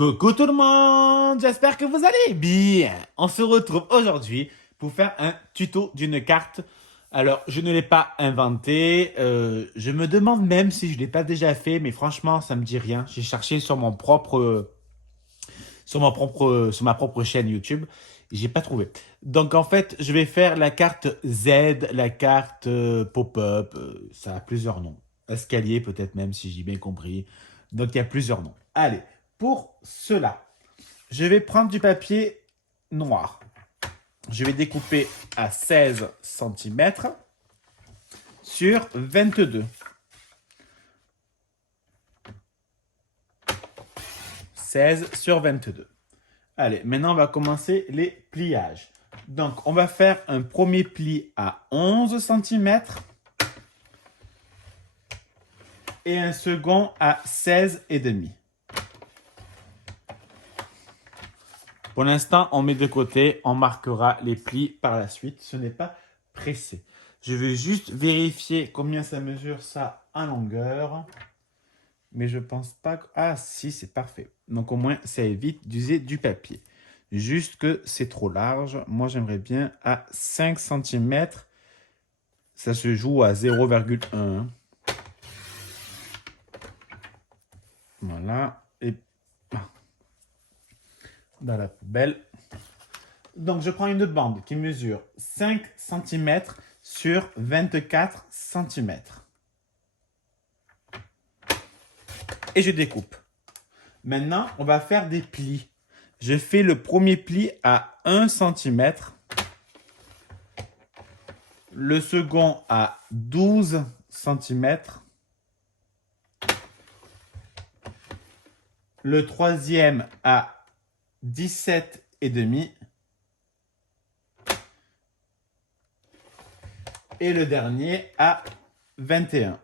Coucou tout le monde, j'espère que vous allez bien. On se retrouve aujourd'hui pour faire un tuto d'une carte. Alors, je ne l'ai pas inventé. Je me demande même si je ne l'ai pas déjà fait, mais franchement, ça me dit rien. J'ai cherché sur ma propre chaîne YouTube. J'ai pas trouvé. Donc en fait, je vais faire la carte Z, la carte pop-up. Ça a plusieurs noms. Escalier peut-être même si j'ai bien compris. Donc il y a plusieurs noms. Allez, pour cela, je vais prendre du papier noir. Je vais découper à 16 cm sur 22. 16 sur 22. Allez, maintenant on va commencer les pliages. Donc on va faire un premier pli à 11 cm et un second à 16,5. Pour l'instant, on met de côté, on marquera les plis par la suite. Ce n'est pas pressé. Je veux juste vérifier combien ça mesure ça en longueur. Mais je pense pas que... Ah si, c'est parfait. Donc au moins, ça évite d'user du papier. Juste que c'est trop large. Moi, j'aimerais bien à 5 cm. Ça se joue à 0,1. Voilà. Et dans la poubelle. Donc, je prends une bande qui mesure 5 cm sur 24 cm. Et je découpe. Maintenant, on va faire des plis. Je fais le premier pli à 1 cm. Le second à 12 cm. Le troisième à 17,5. Et le dernier à 21.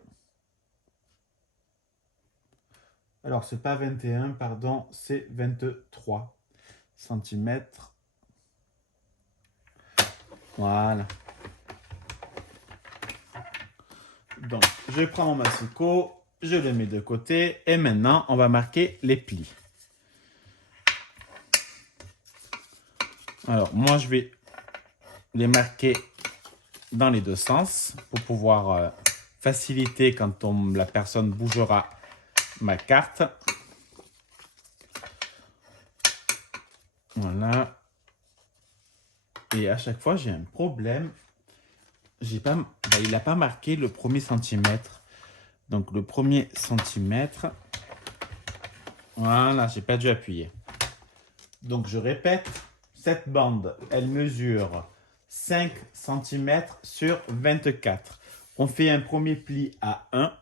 Alors, c'est pas 21, pardon, c'est 23 cm. Voilà. Donc, je prends mon massicot, je le mets de côté et maintenant, on va marquer les plis. Alors, moi, je vais les marquer dans les deux sens pour pouvoir faciliter quand la personne bougera ma carte. Voilà. Et à chaque fois, j'ai un problème. Il n'a pas marqué le premier centimètre. Donc, le premier centimètre. Voilà, j'ai pas dû appuyer. Donc, je répète, cette bande, elle mesure 5 cm sur 24. On fait un premier pli à 1,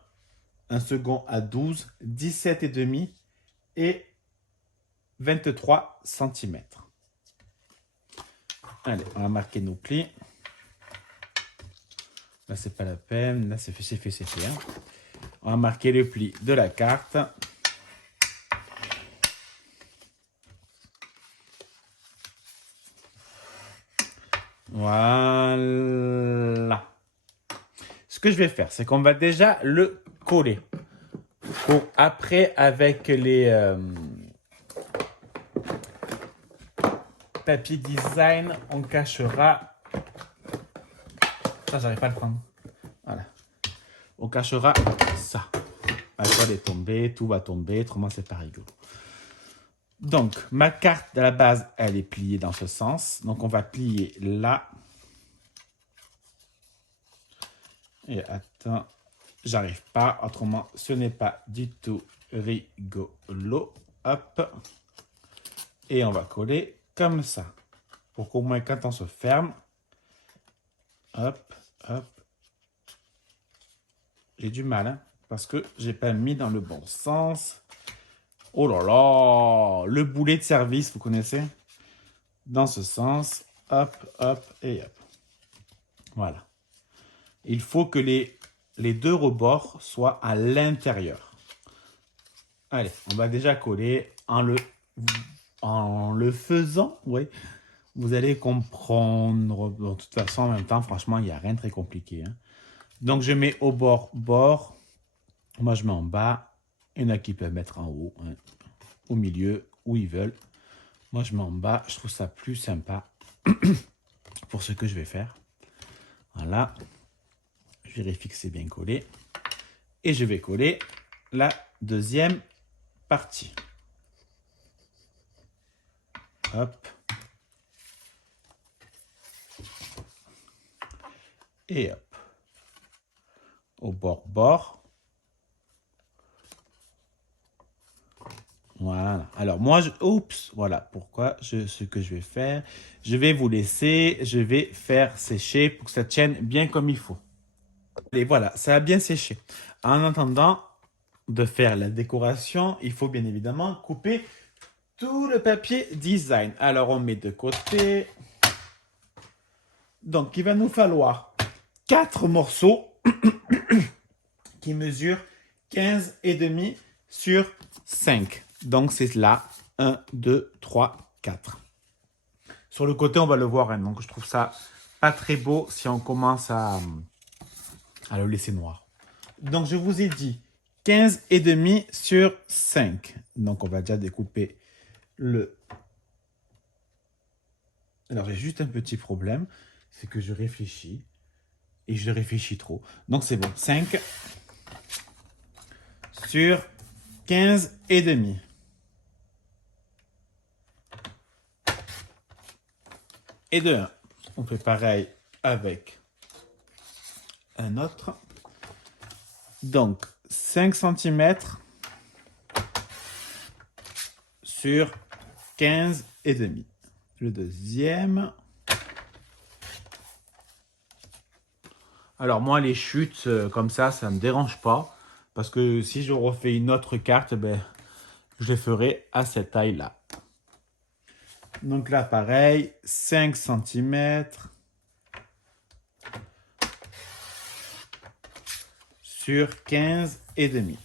un second à 12, 17,5 et 23 cm. Allez, on va marquer nos plis. Là, c'est pas la peine. Là, c'est fait. Hein. On va marquer le pli de la carte. Voilà. Ce que je vais faire, c'est qu'on va déjà le coller. Pour après, avec les papier design, on cachera... Ça, j'arrive pas à le prendre. Voilà. On cachera ça. La toile est tombée, tout va tomber, autrement c'est pas rigolo. Donc, ma carte à la base, elle est pliée dans ce sens. Donc, on va plier là. Et attends, j'arrive pas. Autrement, ce n'est pas du tout rigolo. Hop. Et on va coller comme ça. Pour qu'au moins, quand on se ferme, hop, hop. J'ai du mal, hein, parce que j'ai pas mis dans le bon sens. Oh là là, le boulet de service, vous connaissez? Dans ce sens, hop, hop et hop. Voilà. Il faut que les deux rebords soient à l'intérieur. Allez, on va déjà coller en le faisant, oui. Vous allez comprendre. De toute façon, en même temps, franchement, il n'y a rien de très compliqué. Hein. Donc, je mets au bord. Moi, je mets en bas. Il y en a qui peuvent mettre en haut, hein, au milieu, où ils veulent. Moi, je m'en bats. Je trouve ça plus sympa pour ce que je vais faire. Voilà. Je vérifie que c'est bien collé. Et je vais coller la deuxième partie. Hop. Et hop. Au bord. Voilà. Alors moi, oups, voilà pourquoi ce que je vais faire. Je vais vous laisser, je vais faire sécher pour que ça tienne bien comme il faut. Et voilà, ça a bien séché. En attendant de faire la décoration, il faut bien évidemment couper tout le papier design. Alors on met de côté. Donc il va nous falloir 4 morceaux qui mesurent 15,5 sur 5. Donc c'est là, 1, 2, 3, 4. Sur le côté, on va le voir, hein, donc je trouve ça pas très beau si on commence à le laisser noir. Donc je vous ai dit 15,5 sur 5. Donc on va déjà découper le... Alors j'ai juste un petit problème, c'est que je réfléchis et je réfléchis trop. Donc c'est bon, 5 sur 15,5. Et de 1. On fait pareil avec un autre. Donc 5 cm sur 15,5. Le deuxième. Alors moi les chutes comme ça ne me dérange pas. Parce que si je refais une autre carte, ben, je les ferai à cette taille-là. Donc là pareil, 5 cm sur 15,5.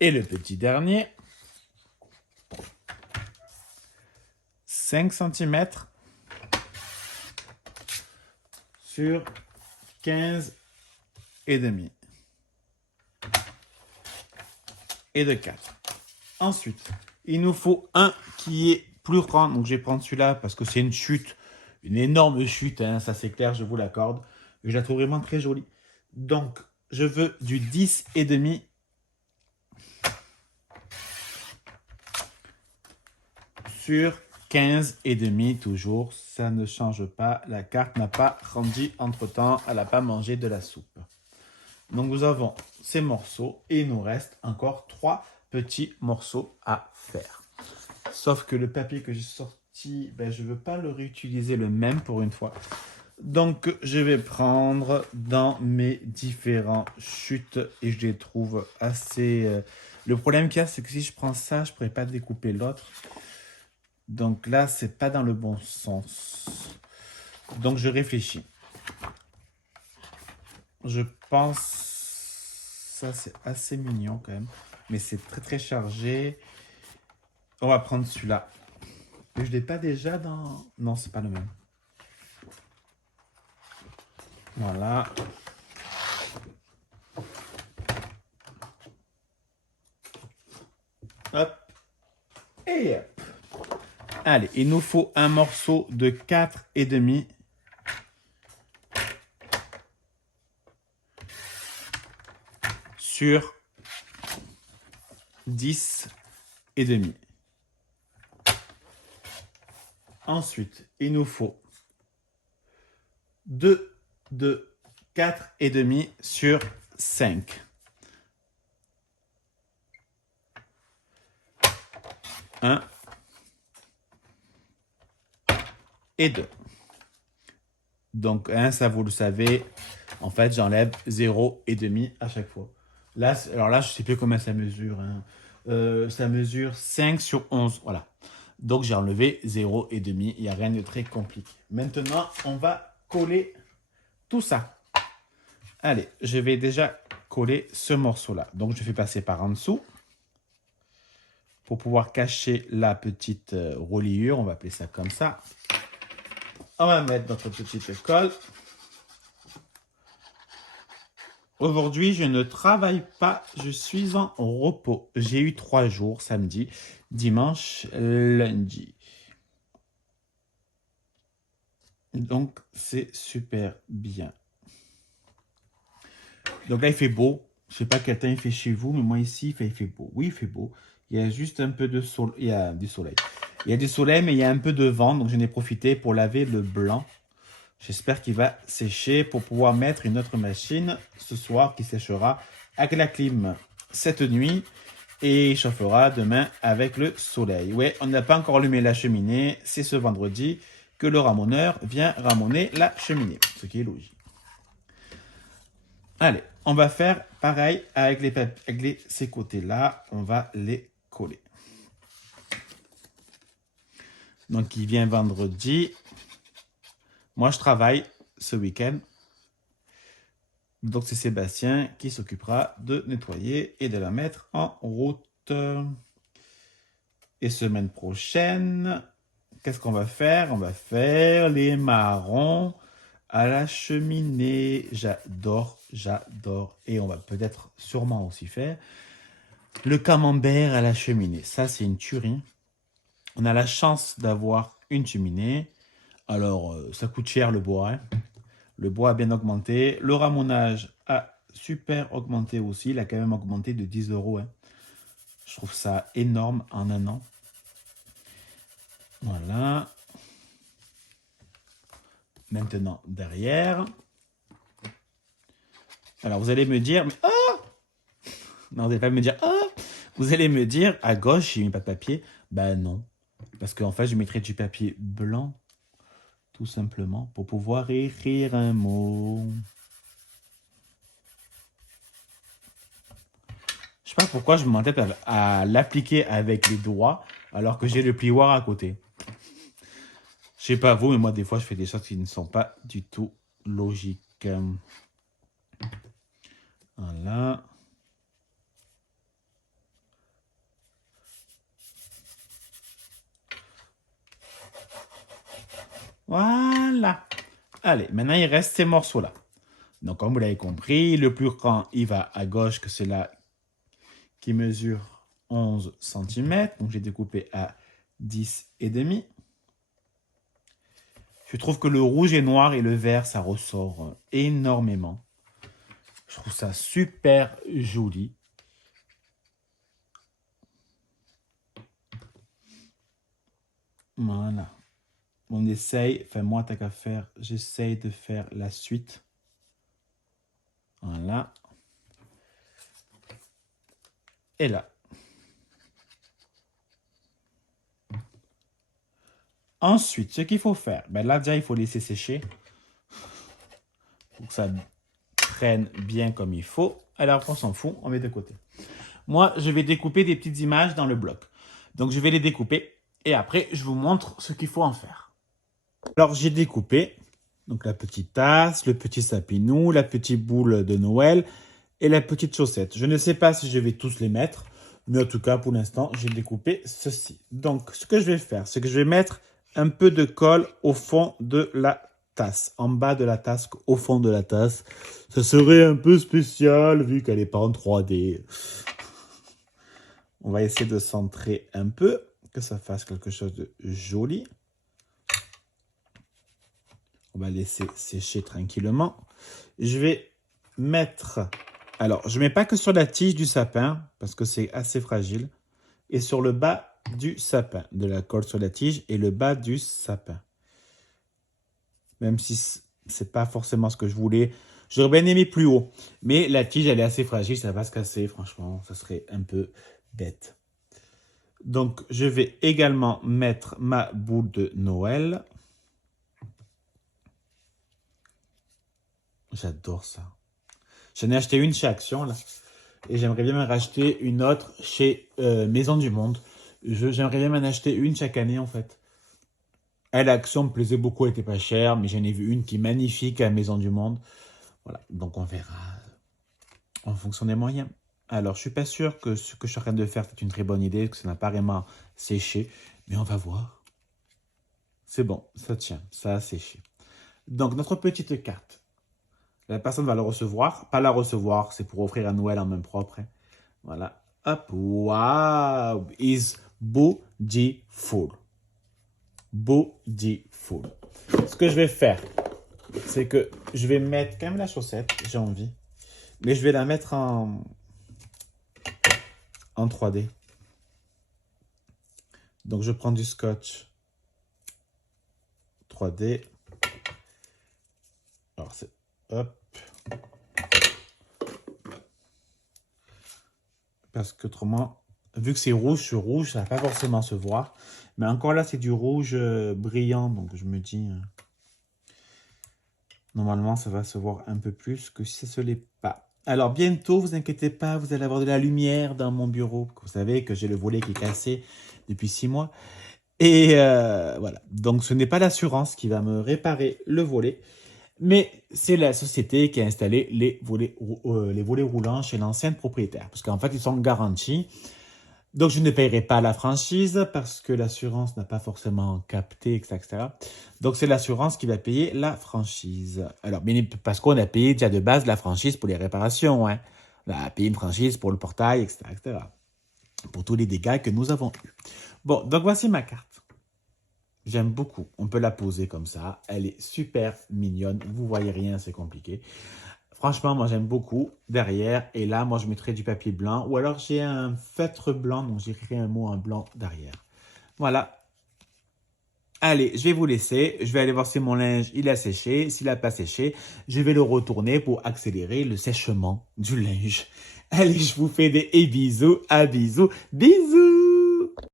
Et le petit dernier, 5 cm sur 15,5. Et de 4. Ensuite, il nous faut un qui est plus grand. Donc je vais prendre celui-là parce que c'est une chute, une énorme chute, hein, ça c'est clair, je vous l'accorde. Je la trouve vraiment très jolie. Donc je veux du 10,5 sur 15,5 toujours. Ça ne change pas. La carte n'a pas grandi entre-temps. Elle n'a pas mangé de la soupe. Donc nous avons ces morceaux et il nous reste encore 3 petits morceaux à faire. Sauf que le papier que j'ai sorti, ben, je ne veux pas le réutiliser le même pour une fois. Donc je vais prendre dans mes différents chutes et je les trouve assez... Le problème qu'il y a, c'est que si je prends ça, je ne pourrais pas découper l'autre. Donc là, c'est pas dans le bon sens. Donc je réfléchis. Je pense... Ça, c'est assez mignon quand même. Mais c'est très très chargé. On va prendre celui-là. Mais je l'ai pas déjà dans... Non, c'est pas le même. Voilà. Hop. Et hop. Allez, il nous faut un morceau de 4,5 sur 10,5. Ensuite, il nous faut 2 de 4,5 sur 5. 1 et 2. Donc, 1, ça vous le savez, en fait, j'enlève 0,5 à chaque fois. Là, alors là, je ne sais plus combien ça mesure. Hein. Ça mesure 5 sur 11. Voilà. Donc, j'ai enlevé 0,5. Il n'y a rien de très compliqué. Maintenant, on va coller tout ça. Allez, je vais déjà coller ce morceau-là. Donc, je fais passer par en dessous pour pouvoir cacher la petite reliure. On va appeler ça comme ça. On va mettre notre petite colle. Aujourd'hui, je ne travaille pas, je suis en repos. J'ai eu 3 jours, samedi, dimanche, lundi. Donc, c'est super bien. Donc là, il fait beau. Je sais pas quel temps il fait chez vous, mais moi ici, il fait beau. Oui, il fait beau. Il y a juste un peu de soleil. Il y a du soleil. Il y a du soleil, mais il y a un peu de vent. Donc, j'en ai profité pour laver le blanc. J'espère qu'il va sécher pour pouvoir mettre une autre machine ce soir qui séchera avec la clim cette nuit et chauffera demain avec le soleil. Ouais, on n'a pas encore allumé la cheminée. C'est ce vendredi que le ramoneur vient ramoner la cheminée, ce qui est logique. Allez, on va faire pareil avec ces côtés-là. On va les coller. Donc, il vient vendredi. Moi, je travaille ce week-end. Donc, c'est Sébastien qui s'occupera de nettoyer et de la mettre en route. Et semaine prochaine, qu'est-ce qu'on va faire? On va faire les marrons à la cheminée. J'adore, j'adore. Et on va peut-être sûrement aussi faire le camembert à la cheminée. Ça, c'est une tuerie. On a la chance d'avoir une cheminée. Alors, ça coûte cher le bois. Hein. Le bois a bien augmenté. Le ramonage a super augmenté aussi. Il a quand même augmenté de 10 euros. Hein. Je trouve ça énorme en un an. Voilà. Maintenant, derrière. Alors, vous allez me dire... Oh non, vous n'allez pas me dire... Oh vous allez me dire, à gauche, j'ai mis pas de papier. Ben non. Parce qu'en fait, je mettrai du papier blanc. Tout simplement. Pour pouvoir écrire un mot. Je sais pas pourquoi je m'entête à l'appliquer avec les doigts alors que j'ai le plioir à côté. Je sais pas vous, mais moi des fois je fais des choses qui ne sont pas du tout logiques. Voilà. Voilà. Allez, maintenant il reste ces morceaux-là. Donc comme vous l'avez compris, le plus grand il va à gauche que celui-là qui mesure 11 cm. Donc j'ai découpé à 10 et demi. Je trouve que le rouge et noir et le vert, ça ressort énormément. Je trouve ça super joli. Voilà. On essaye, enfin moi, t'as qu'à faire, j'essaye de faire la suite. Voilà. Et là. Ensuite, ce qu'il faut faire, ben là déjà, il faut laisser sécher. Pour que ça prenne bien comme il faut. Alors, on s'en fout, on met de côté. Moi, je vais découper des petites images dans le bloc. Donc, je vais les découper et après, je vous montre ce qu'il faut en faire. Alors, j'ai découpé donc la petite tasse, le petit sapinou, la petite boule de Noël et la petite chaussette. Je ne sais pas si je vais tous les mettre, mais en tout cas, pour l'instant, j'ai découpé ceci. Donc, ce que je vais faire, c'est que je vais mettre un peu de colle au fond de la tasse, en bas de la tasse, au fond de la tasse. Ça serait un peu spécial vu qu'elle n'est pas en 3D. On va essayer de centrer un peu, que ça fasse quelque chose de joli. On va laisser sécher tranquillement. Je vais mettre... Alors, je ne mets pas que sur la tige du sapin, parce que c'est assez fragile. Et sur le bas du sapin. De la colle sur la tige et le bas du sapin. Même si ce n'est pas forcément ce que je voulais. J'aurais bien aimé plus haut. Mais la tige, elle est assez fragile, ça va se casser. Franchement, ça serait un peu bête. Donc, je vais également mettre ma boule de Noël. J'adore ça. J'en ai acheté une chez Action, là. Et j'aimerais bien m'en racheter une autre chez Maison du Monde. J'aimerais bien m'en acheter une chaque année, en fait. Elle, Action me plaisait beaucoup, elle était pas chère, mais j'en ai vu une qui est magnifique à Maison du Monde. Voilà, donc on verra en fonction des moyens. Alors, je suis pas sûr que ce que je suis en train de faire, c'est une très bonne idée, que ça n'a pas vraiment séché, mais on va voir. C'est bon, ça tient, ça a séché. Donc, notre petite carte. La personne va le recevoir. Pas la recevoir, c'est pour offrir à Noël en main propre. Hein. Voilà. Hop. Wow. Is beautiful. Beautiful. Ce que je vais faire, c'est que je vais mettre quand même la chaussette. J'ai envie. Mais je vais la mettre en 3D. Donc, je prends du scotch 3D. Alors, c'est... Hop. Parce qu'autrement, vu que c'est rouge sur rouge, ça va pas forcément se voir. Mais encore là, c'est du rouge brillant. Donc, je me dis... normalement, ça va se voir un peu plus que si ça ne se l'est pas. Alors, bientôt, vous inquiétez pas, vous allez avoir de la lumière dans mon bureau. Vous savez que j'ai le volet qui est cassé depuis 6 mois. Et voilà. Donc, ce n'est pas l'assurance qui va me réparer le volet. Mais c'est la société qui a installé les volets roulants chez l'ancien propriétaire. Parce qu'en fait, ils sont garantis. Donc, je ne paierai pas la franchise parce que l'assurance n'a pas forcément capté, etc. Donc, c'est l'assurance qui va payer la franchise. Alors, bien, parce qu'on a payé déjà de base la franchise pour les réparations. Hein. On a payé une franchise pour le portail, etc., etc. Pour tous les dégâts que nous avons eus. Bon, donc voici ma carte. J'aime beaucoup. On peut la poser comme ça. Elle est super mignonne. Vous voyez rien, c'est compliqué. Franchement, moi, j'aime beaucoup derrière. Et là, moi, je mettrais du papier blanc. Ou alors, j'ai un feutre blanc. Donc, j'écrirai un mot en blanc derrière. Voilà. Allez, je vais vous laisser. Je vais aller voir si mon linge, il a séché. S'il n'a pas séché, je vais le retourner pour accélérer le sèchement du linge. Allez, je vous fais des bisous. À bisous. Bisous.